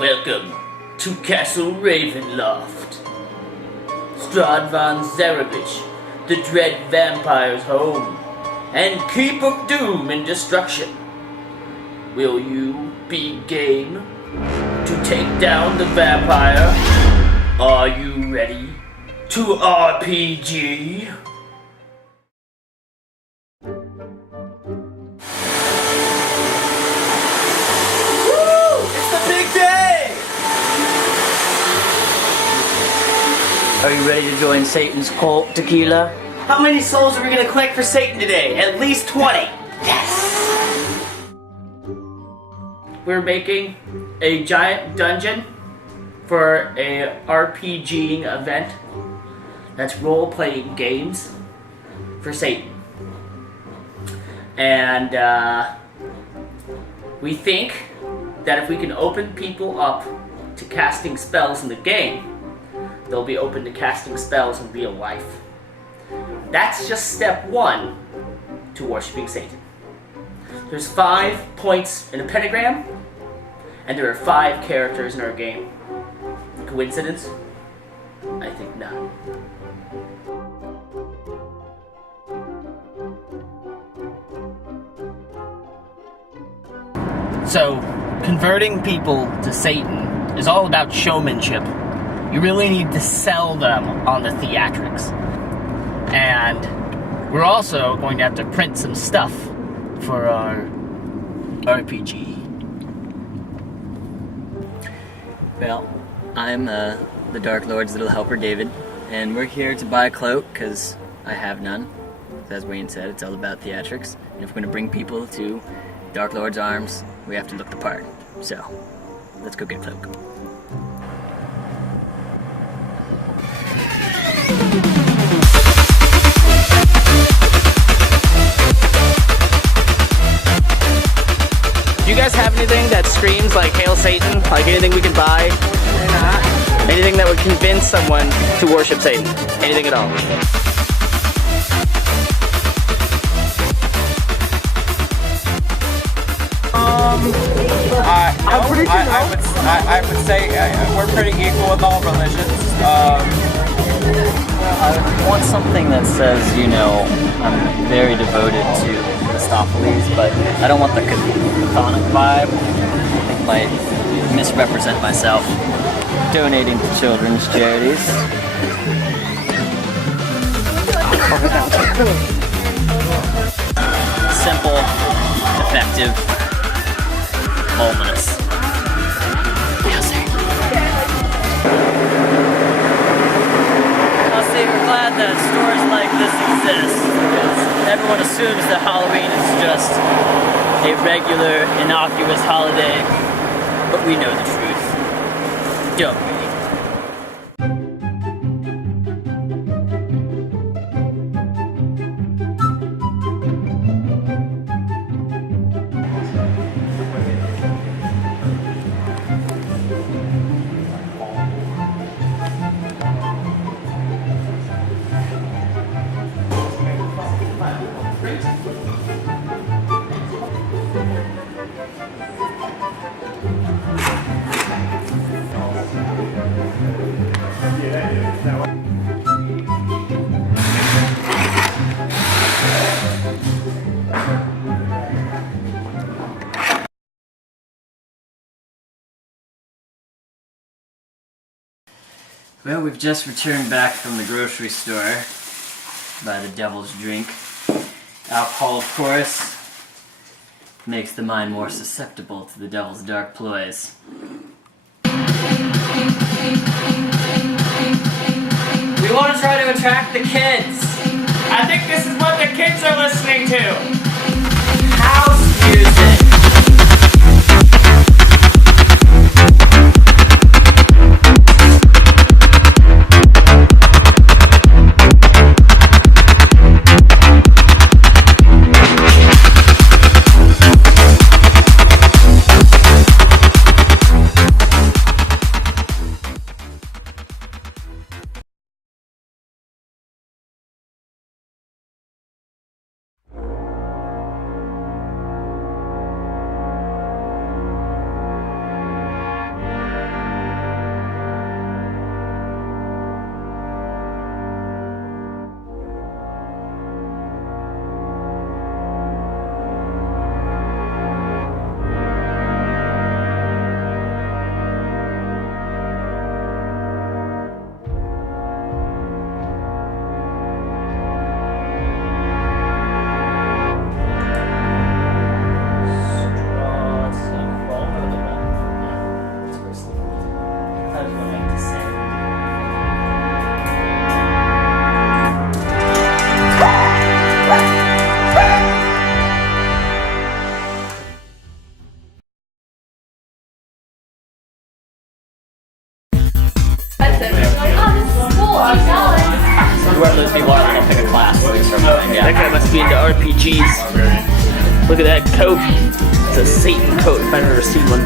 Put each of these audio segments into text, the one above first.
Welcome to Castle Ravenloft. Strahd von Zarovich, the dread vampire's home, and keep of doom and destruction. Will you be game to take down the vampire? Are you ready to RPG? Are you ready to join Satan's cult, Tequila? How many souls are we gonna collect for Satan today? At least 20. Yes! We're making a giant dungeon for a RPGing event. That's role-playing games for Satan. And we think that if we can open people up to casting spells in the game, they'll be open to casting spells in real life. That's just step one to worshiping Satan. There's 5 points in a pentagram, and there are 5 characters in our game. Coincidence? I think not. So, converting people to Satan is all about showmanship. You really need to sell them on the theatrics. And we're also going to have to print some stuff for our RPG. Well, I'm the Dark Lord's little helper, David, and we're here to buy a cloak, because I have none. As Wayne said, it's all about theatrics, and if we're going to bring people to Dark Lord's arms, we have to look the part. So, let's go get a cloak. Do you guys have anything that screams like Hail Satan? Like anything we can buy? Anything that would convince someone to worship Satan? Anything at all? I would say we're pretty equal with all religions. I want something that says, you know, I'm very devoted to Mistopheles, but I don't want the chthonic vibe. I think I might misrepresent myself. Donating to children's charities. Simple, effective, ominous. We're glad that stores like this exist, because everyone assumes that Halloween is just a regular, innocuous holiday, but we know the truth, don't we? Well, we've just returned back from the grocery store by the devil's drink. Alcohol, of course, makes the mind more susceptible to the devil's dark ploys. We want to try to attract the kids. I think this is what the kids are listening to. House music. PGs. Look at that coat. It's a Satan coat if I've ever seen one.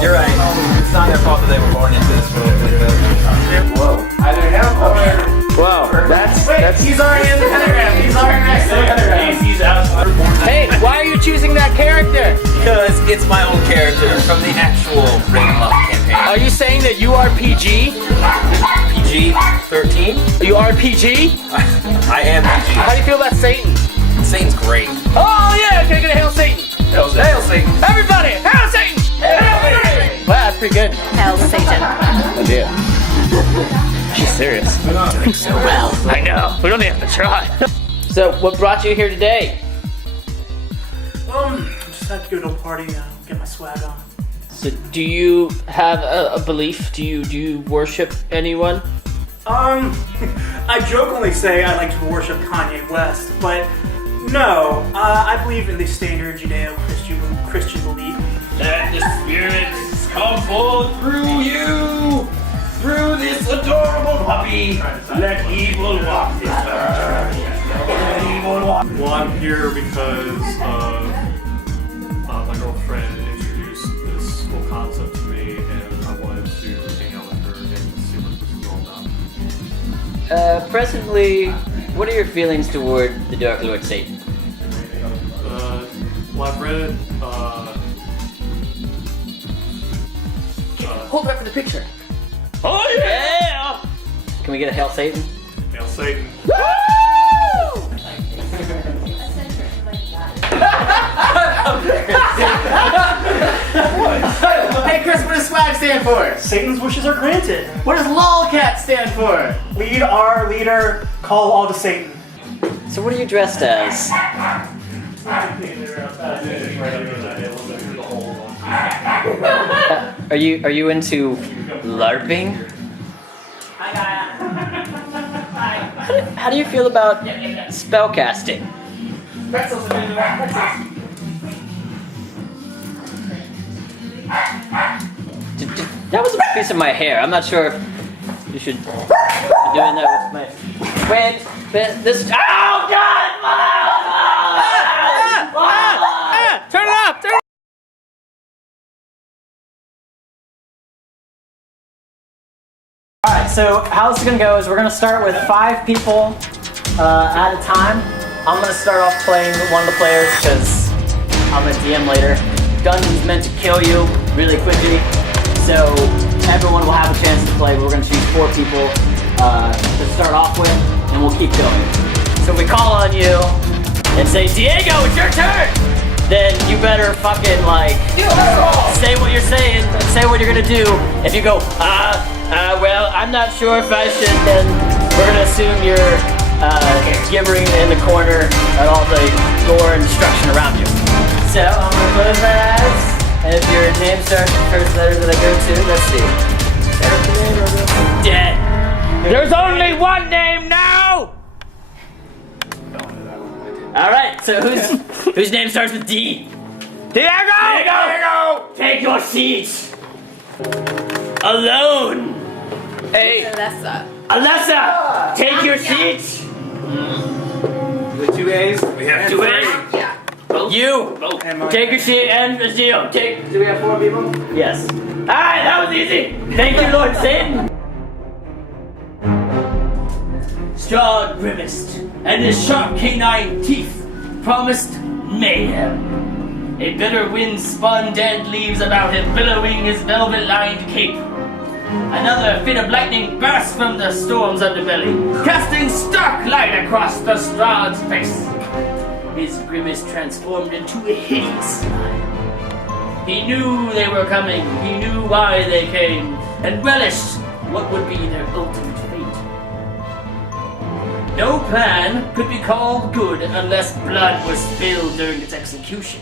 You're right. It's not their fault that they were born into this world. Whoa. Either him or... Whoa, that's He's already in the pentagram. He's already next to the pentagram. He's out. Hey, why are you choosing that character? Because it's my own character from the actual Ravenloft campaign. Are you saying that you are PG? PG-13? You are PG? I am PG. How do you feel about Satan? Satan's great. Oh yeah, can I get a Hail Satan? Hail Satan. Everybody, Hail Satan! Hail Satan! Wow, that's pretty good. Hail Satan. Oh dear. She's serious. Doing so well. I know. We don't even have to try. So, what brought you here today? Just had to go to a party and get my swag on. So, do you have a belief? Do you worship anyone? I jokingly say I like to worship Kanye West, but no, I believe in the standard Judeo-Christian belief. Let the spirits come forth through you, through this adorable puppy. Let evil walk this earth. Let evil walk. Well, I'm here because my girlfriend introduced this whole concept to me, and I wanted to hang out with her and see what this is all about. Presently, what are your feelings toward the Dark Lord Satan? Well, I've read, Hold up for the picture. Oh yeah! Can we get a Hail Satan? Hail Satan. Hey Chris, what does swag stand for? Satan's wishes are granted. What does lolcat stand for? Lead our leader, call all to Satan. So what are you dressed as? Are you into LARPing? How do you feel about spellcasting? That was a piece of my hair. I'm not sure if you should be doing that with my... Wait, this... Oh, God! Turn it up! Turn it up! Alright, so how this is going to go is we're going to start with 5 people at a time. I'm going to start off playing one of the players because I'm a DM later. Dungeon's meant to kill you really quickly, so everyone will have a chance to play. We're going to choose 4 people to start off with, and we'll keep going. So if we call on you and say, Diego, it's your turn! Then you better fucking say what you're saying, say what you're going to do. If you go, well, I'm not sure if I should, then we're going to assume you're gibbering in the corner at all the gore and destruction around you. So, I'm going to close my eyes, and if your name starts with the first letter that I go to, let's see. Dead. There's only one name now! Alright, so whose name starts with D? Diego! Diego! Take your seat! Alone! Hey, Alessa! Take your seat! With 2 A's? We have Do it! Yeah. You! Take your seat, and Gio, do we have 4 people? Yes. Alright, that was easy! Thank you, Lord Satan! Strahd grimaced, and his sharp canine teeth promised mayhem. A bitter wind spun dead leaves about him, billowing his velvet-lined cape. Another fit of lightning burst from the storm's underbelly, casting stark light across the Strahd's face. His grimace transformed into a hideous smile. He knew they were coming, he knew why they came, and relished what would be their ultimate fate. No plan could be called good unless blood was spilled during its execution.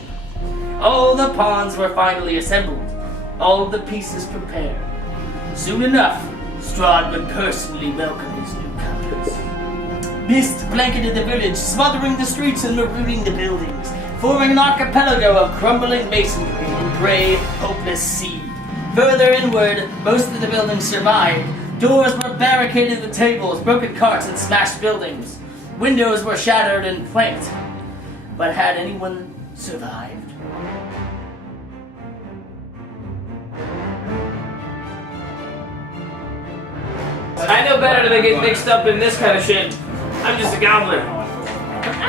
All the pawns were finally assembled, all the pieces prepared. Soon enough, Strahd would personally welcome his newcomers. Mist blanketed the village, smothering the streets and marooning the buildings, forming an archipelago of crumbling masonry and gray, hopeless sea. Further inward, most of the buildings survived. Doors were barricaded with tables, broken carts, and smashed buildings. Windows were shattered and planked. But had anyone survived? I know better than get mixed up in this kind of shit. I'm just a goblin.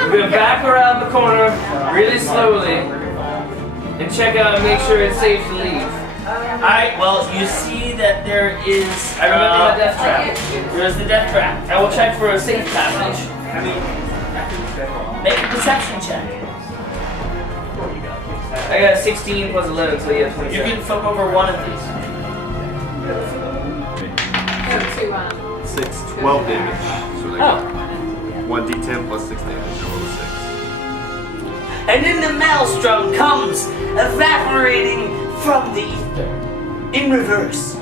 We're gonna back around the corner really slowly and check out and make sure it's safe to leave. Alright, well, you see that there is... I remember the death trap. There's the death trap. I will check for a safe passage. Make a perception check. I got a 16 plus 11, so yeah, You 27. can flip over one of these. 6, 12 damage. So they Oh. 1d10 plus 6 damage. Roll a 6. And then the maelstrom comes evaporating from the ether in reverse.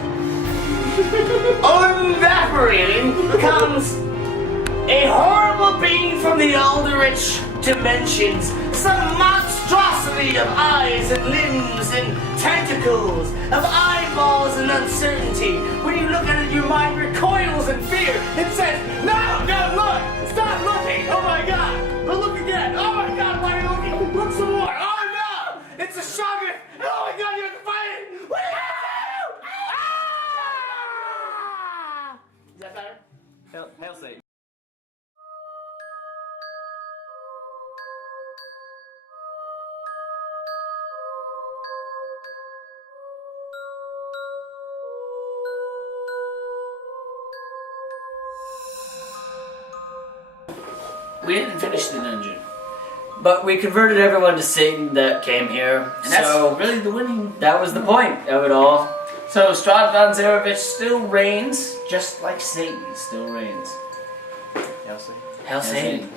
Evaporating comes a horrible being from the Aldrich dimensions, some monstrosity of eyes and limbs and tentacles, of eyeballs and uncertainty. When you look at it, your mind recoils in fear. It says, "No, no, look! Stop looking! Oh my God! But look again! Oh my God! Why are you looking? Look some more! Oh no! It's a shocker! Oh my God! You have to fight it! What do you do? Ah! Is that better? Hail Satan. We didn't finish the dungeon. But we converted everyone to Satan that came here. And that's So really the winning. that was the point of it all. So Strahd von Zarovich still reigns, just like Satan still reigns. Hail Satan.